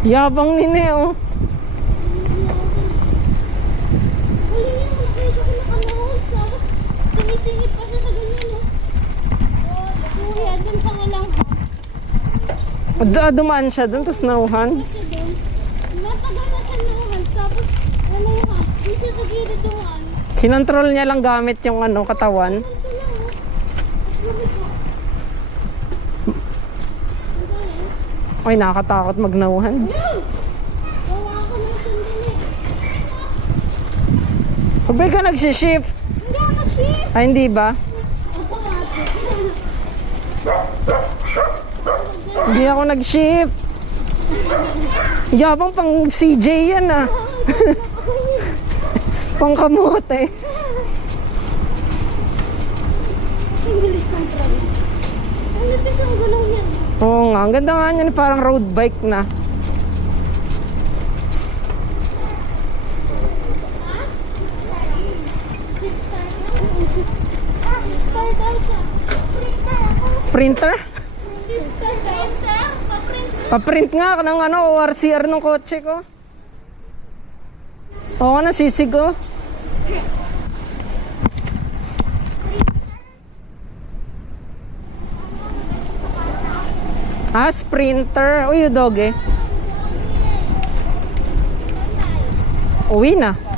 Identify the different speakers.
Speaker 1: Yabang ni Neo.
Speaker 2: Tumitingin pa siya sa ganyan, eh. Kuya, dun sa walang
Speaker 1: D- dumaan siya doon, tapos
Speaker 2: doon, natagal na siya naman. Tapos, ano ha, di siya sa gilid.
Speaker 1: Kinontrol niya lang gamit yung ano, katawan.
Speaker 2: Ito lang, oh. Sabi ko,
Speaker 1: Ay, nakakatakot
Speaker 2: ng sundin eh.
Speaker 1: Pabay ka nagsishift.
Speaker 2: Hindi ako nag-shift.
Speaker 1: Ay, hindi ba? Hindi ako nag-shift. Yabang pang CJ yan ah. pang kamote.
Speaker 2: Ng tram. Ang ng gulong yan.
Speaker 1: Oo nga, ang ganda nga niyan, parang road bike na. Printer?
Speaker 2: Pa-print.
Speaker 1: Nga ng ano, ORCR ng kotse ko. Oo nga, nasisig ko. Ah, sprinter. Uy, dog eh. Uwi na.